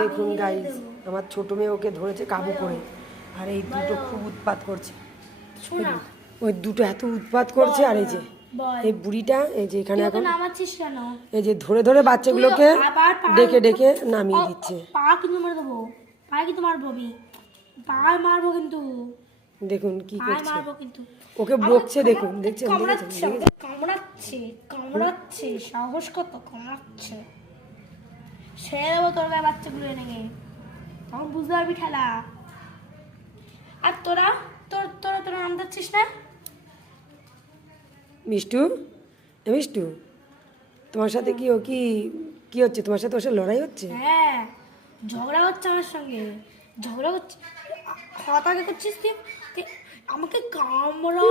দেখুন গাইস, আমার ছোট মেয়ে ওকে ধরেছে কাবু করে, আর এই দুটো খুব উৎপাত করছে। ওই দুটো এত উৎপাত করছে, আর এই যে এই বুড়িটা এই যে এখানে এখন এই যে ধরে ধরে বাচ্চাগুলোকে ডেকে ডেকে নামিয়ে দিচ্ছে। পা কিন্তু মার দেবো, পা কিন্তু মারবো, আমি পা মারবো কিন্তু। দেখুন কি করছে, মারবো কিন্তু। ওকে বকছে। দেখুন, দেখছেন? কামড়াচ্ছে কামড়াচ্ছে, সাহস কত, কামড়াচ্ছে। ছেড়ে দেবো তোর গায়ে বাচ্চাগুলো এনে গিয়ে, তখন বুঝতে পারবি খেলা। আর তোরা তোর তোরা তোরা নাম দিচ্ছিস না? মিষ্টু, মিষ্টু, তোমার সাথে কি ও কি কি হচ্ছে? তোমার সাথে ওর সাথে লড়াই হচ্ছে? হ্যাঁ, ঝগড়া হচ্ছে আমার সঙ্গে, ঝগড়া হচ্ছে। হঠাৎ করছিস তুই, তুই আমাকে কামড়া।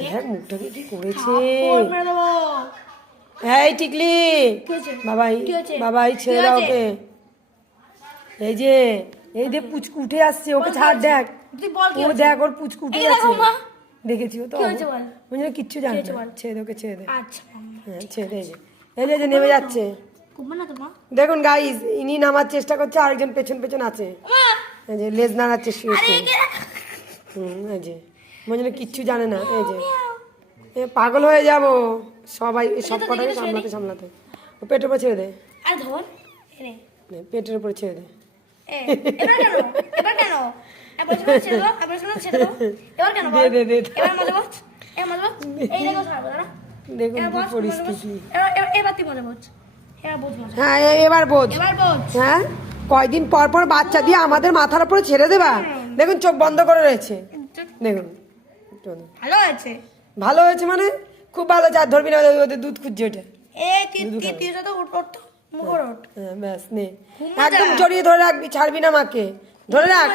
দেখ মুখটাকে কি করেছে। থাপ্পড় মেরে দেবো। এই টিকলি, বাবাই বাবাই ছেড়ে দাও ওকে। এই যে এই দেখ পুচকু উঠে আসছে, ওকে ছাড়। দেখ ও, দেখ ওর পুচকু উঠে যাচ্ছে। দেখেছি ও তো, মানে কিচ্ছু জানে না। ছেড়ে দে ওকে, ছেড়ে দে। আচ্ছা হ্যাঁ ছেড়ে দে। এই যে নেমে যাচ্ছে। না তোমা, দেখুন গাইস, ইনি নামার চেষ্টা করছে, আরেকজন পেছন পেছন আছে। এই যে লেজ নাড়াচ্ছে শুয়ে শুয়ে। এই যে মনে হয় কিচ্ছু জানে না। এই যে এ পাগল হয়ে যাব সবাই, সব কটাকে সামলাতে সামলাতে। ও পেটের উপর ছেড়ে দে, আর ধর পেটের উপর ছেড়ে দে। এবার কেন, এবার কেন, এবার ছেড়ে দাও, এবার ছেড়ে দাও, এবার কেন বল, দে দে। এবার মজা বল, এবার মজা বল, এই দেখো ছাড়বো না। দেখুন কি পরিস্থিতি। এবার তুই মজা বল, এবার বোঝ মজা। হ্যাঁ এবার বোঝ। এবার বোঝ। হ্যাঁ, কয়দিন পর পর বাচ্চা দিয়ে আমাদের মাথার উপরে ছেড়ে দেবা? দেখুন চোখ বন্ধ করে রয়েছে। দেখুন ভালো আছে, ভালো হয়েছে মানে খুব ভালো। যা ধরবি না, ওদের দুধ খুঁজছে ওটা। এই তুই তো উঠ মুখ ওঠ। হ্যাঁ ব্যাস নে, একদম জড়িয়ে ধরে রাখবি, ছাড়বি না মাকে, ধরে রাখ।